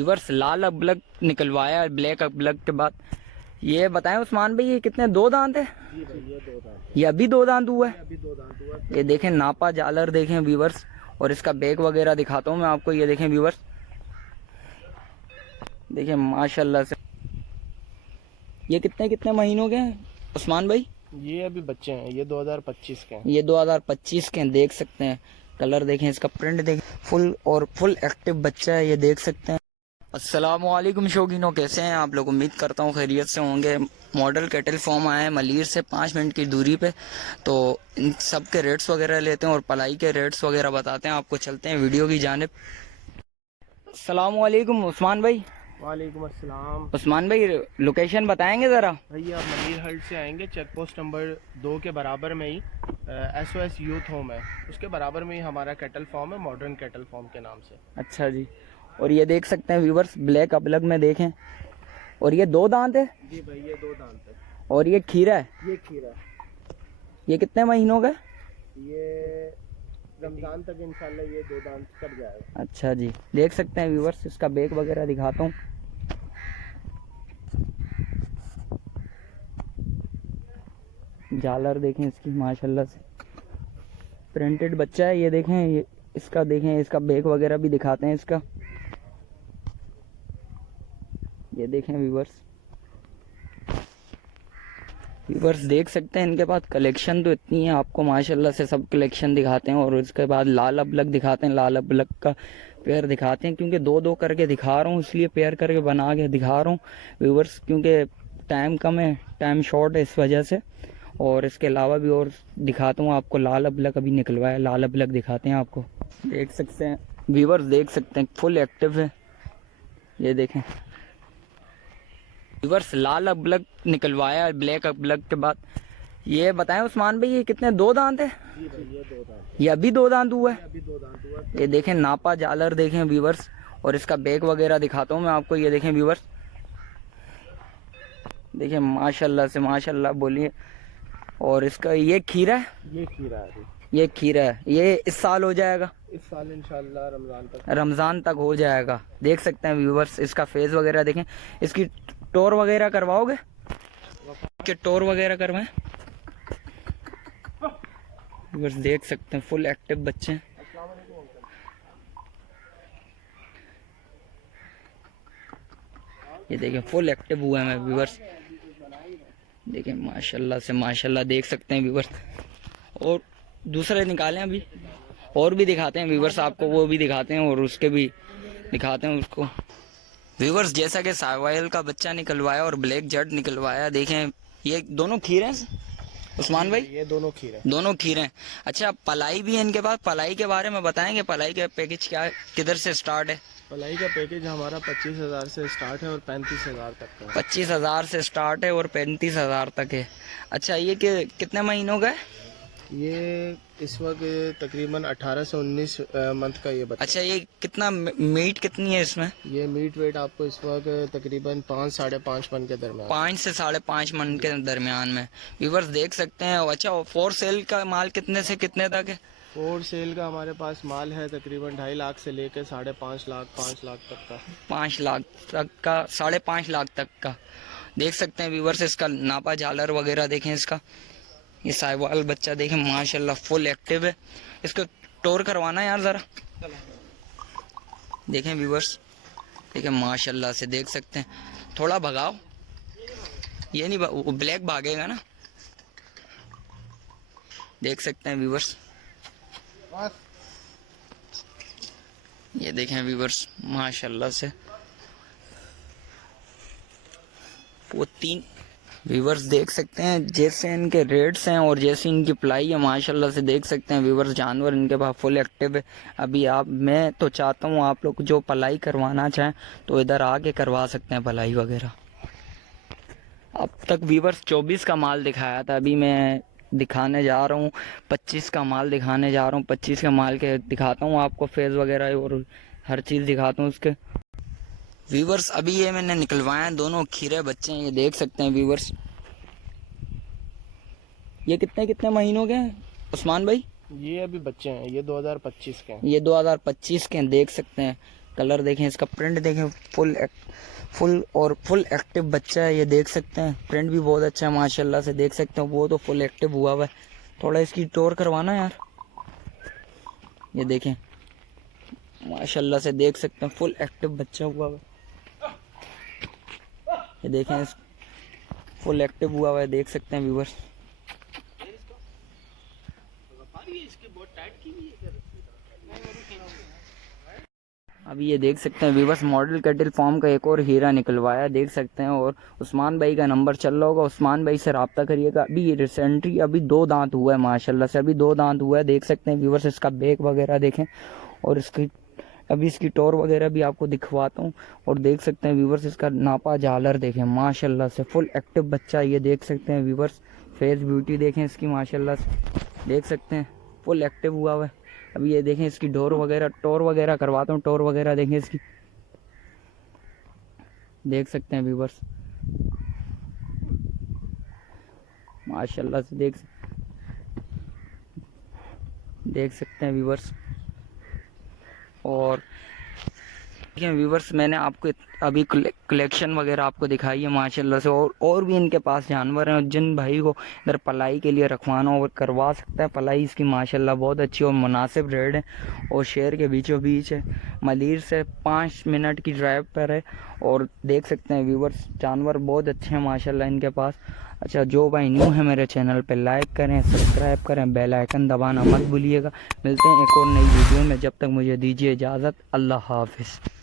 Reverse लाल अबलग निकलवाया black अबलग के बाद। ये बताएं उस्मान भाई, ये कितने दो दांत है? जी भाई, ये दो दांत। ये अभी दो दांत हुआ है? अभी दो दांत हुआ है। ये देखें नापा जालर देखें व्यूवर्स, और इसका बैक वगैरह दिखाता हूँ मैं आपको। ये देखें व्यूवर्स, देखें माशाल्लाह से। ये कितने कितने महीनों के हैं उस्मान भाई? ये अभी बच्चे हैं, ये 2025 के हैं। ये 2025 के हैं, देख सकते हैं। कलर देखें, इसका प्रिंट देखें, फुल और फुल एक्टिव बच्चा है, ये देख सकते हैं। अस्सलामुअलैकुम शौकीनों, कैसे हैं आप लोग? उम्मीद करता हूँ खैरियत से होंगे। मॉडल कैटल फॉर्म आए हैं मलीर से 5 मिनट की दूरी पे, तो इन सब के रेट्स वगैरह लेते हैं और पलाई के रेट्स वगैरह बताते हैं आपको। चलते हैं वीडियो की जानिब। अस्सलामुअलैकुम उस्मान भाई। वालेकुम अस्सलाम। उस्मान भाई लोकेशन बताएंगे ज़रा? भैया आप मनीर हल्ट से आएंगे, चेक पोस्ट नंबर 2 के बराबर में ही SOS यूथ होम है, उसके बराबर में ही हमारा कैटल फार्म है, मॉडर्न कैटल फार्म के नाम से। अच्छा जी। और ये देख सकते हैं व्यूवर्स, ब्लैक अबलग में देखें, और ये दो दांत है? जी भाई, ये दो दांत है। और ये खीरा है? ये खीरा। ये कितने महीनों का? ये रमज़ान तक इंशाल्लाह ये दो दांत कर जाएगा। अच्छा जी, देख सकते हैं व्यूवर्स, इसका बैक वगैरह दिखाता हूँ। जालर देखें इसकी माशाल्लाह से, प्रिंटेड बच्चा है। ये देखें, ये इसका देखें, इसका बैक वगैरह भी दिखाते हैं इसका। ये देखें व्यूवर्स, देख सकते हैं इनके पास कलेक्शन तो इतनी है, आपको माशाल्लाह से सब कलेक्शन दिखाते हैं। और उसके बाद लाल अबलग दिखाते हैं, लाल अबलग का पेयर दिखाते हैं, क्योंकि दो दो करके दिखा रहा हूँ, इसलिए पेयर करके बना के दिखा रहा हूँ व्यूवर्स, क्योंकि टाइम कम है, टाइम शॉर्ट है, इस वजह से। और इसके अलावा भी और दिखाता हूँ आपको। लाल अबलग अभी निकलवाया, लाल अबलग दिखाते हैं आपको। देख सकते हैं व्यूवर्स, देख सकते हैं फुल एक्टिव है। ये देखें व्यूवर्स, लाल अबलग निकलवाया ब्लैक अबलग के बाद। ये बताएं उस्मान भाई, ये कितने दो दांत है? जी भाई, ये दो दांत। ये अभी दो दांत हुआ है? अभी दो दांत हुआ है। ये देखें नापा जालर देखें व्यूवर्स, और इसका बैक वगैरह दिखाता हूँ मैं आपको। ये देखें व्यूवर्स, देखें माशाल्लाह से माशाल्लाह बोलिए। और इसका ये खीरा है? ये खीरा है। ये खीरा है, ये इस साल हो जाएगा? इस साल इंशाल्लाह रमज़ान तक हो जाएगा। देख सकते हैं व्यूवर्स, इसका फेस वगैरह देखें। इसकी टोर वगैरह करवाओगे? कि टोर वगैरह करवाएं? व्यूवर्स देख सकते हैं फुल एक्टिव बच्चे हैं। ये देखें फुल एक्टिव हुआ है मैं व्यूवर्स, देखें माशाल्लाह से माशाल्लाह, देख सकते हैं व्यूवर्स। और दूसरे निकालें अभी, और भी दिखाते हैं व्यूवर्स आपको, वो भी दिखाते हैं और उसके भी दिखाते हैं उसको। व्यूवर्स जैसा कि सावाइल का बच्चा निकलवाया और ब्लैक जट निकलवाया, देखें ये दोनों खीरे हैं उस्मान भाई? ये दोनों खीरे। दोनों खीरे हैं। अच्छा, पलाई भी है इनके पास, पलाई के बारे में बताएंगे? पलाई का पैकेज क्या है, किधर से स्टार्ट है? पलाई का पैकेज हमारा 25,000 से स्टार्ट है और 35,000 तक का है। 25,000 से स्टार्ट है और 35,000 तक है। अच्छा, ये कितने महीनों का है? ये इस वक्त तकरीबन 18 से 19 मंथ का ये बच्चा। अच्छा, ये कितना मीट कितनी है इसमें? ये मीट वेट आपको इस वक्त तकरीबन 5 साढ़े 5 मन के दरमियान। 5 से 5.5 मन के दरमियान में व्यूवर्स देख सकते हैं। अच्छा, फॉर सेल का माल कितने से कितने तक है? फोर सेल का हमारे पास माल है तकरीबन 2.5 लाख से लेकर 5.5 लाख 5 लाख तक का। 5 लाख तक का, 5.5 लाख तक का। देख सकते हैं व्यूवर्स, इसका नापा जालर वगैरह देखें इसका। ये साहिवाल बच्चा देखें माशाल्लाह फुल एक्टिव है। इसको टोर करवाना है यार ज़रा। देखें व्यूवर्स, देखें माशाल्लाह से, देख सकते हैं। थोड़ा भगाओ, ये नहीं वो ब्लैक भागेगा ना। देख सकते हैं व्यूवर्स, ये देखें व्यूवर्स माशाल्लाह से। वो 3 व्यूवर्स देख सकते हैं जैसे इनके रेट्स हैं और जैसी इनकी प्लाई है माशाल्लाह से, देख सकते हैं व्यूवर्स। जानवर इनके पास फुल एक्टिव है। अभी मैं तो चाहता हूँ आप लोग जो पलाई करवाना चाहें तो इधर आके करवा सकते हैं पलाई वगैरह। अब तक व्यूवर्स 24 का माल दिखाया था, अभी मैं दिखाने जा रहा हूँ 25 का माल दिखाने जा रहा हूँ। 25 का माल के दिखाता हूँ आपको, फेस वगैरह और हर चीज़ दिखाता हूँ उसके। व्यूवर्स अभी ये मैंने निकलवाए हैं, दोनों खीरे बच्चे हैं, ये देख सकते हैं व्यूवर्स। ये कितने कितने महीनों के हैं उस्मान भाई? ये अभी बच्चे हैं, ये 2025 के हैं। ये 2025 के हैं, देख सकते हैं। कलर देखें, इसका प्रिंट देखें, फुल एक्टिव बच्चा है, ये देख सकते हैं। प्रिंट भी बहुत अच्छा है माशाल्लाह से, देख सकते हैं। वो तो फुल एक्टिव हुआ हुआ है। थोड़ा इसकी टोर करवाना यार। ये देखें माशाल्लाह से, देख सकते हैं फुल एक्टिव बच्चा हुआ हुआ है। ये देखें फुल एक्टिव हुआ हुआ है, देख सकते हैं व्यूअर्स। अभी ये देख सकते हैं व्यूअर्स, मॉडल कैटल फार्म का एक और हीरा निकलवाया, देख सकते हैं। और उस्मान भाई का नंबर चल रहा होगा, उस्मान भाई से रब्ता करिएगा। अभी रिसेंटली अभी 2 दांत हुआ है माशाल्लाह से, अभी 2 दांत हुआ है, देख सकते हैं व्यूअर्स। इसका बैक वगैरह देखें, और इसकी टोर वगैरह भी आपको दिखवाता हूँ। और देख सकते हैं व्यूअर्स, इसका नापा झालर देखें माशाल्लाह से, फुल एक्टिव बच्चा ये देख सकते हैं व्यूअर्स। फेस ब्यूटी देखें इसकी माशाल्लाह से, देख सकते हैं फुल एक्टिव हुआ हुआ है। अभी ये देखें इसकी टोर वगैरह करवाता हूँ। टोर वगैरह देखें इसकी, देख सकते हैं व्यूअर्स माशाल्लाह से, देख सकते हैं व्यूअर्स। और देखिए व्यूवर्स, मैंने आपको अभी कलेक्शन वगैरह आपको दिखाई है माशाल्लाह से। और भी इनके पास जानवर हैं, जिन भाई को इधर पलाई के लिए रखवाना और करवा सकता है। पलाई इसकी माशाल्लाह बहुत अच्छी और मुनासिब रेट है, और शहर के बीचों बीच है। मलीर से 5 मिनट की ड्राइव पर है। और देख सकते हैं व्यूवर्स, जानवर बहुत अच्छे हैं माशाल्लाह इनके पास। अच्छा, जो भाई न्यू है मेरे चैनल पे, लाइक करें, सब्सक्राइब करें, बेल आइकन दबाना मत भूलिएगा। मिलते हैं एक और नई वीडियो में, जब तक मुझे दीजिए इजाज़त। अल्लाह हाफिज़।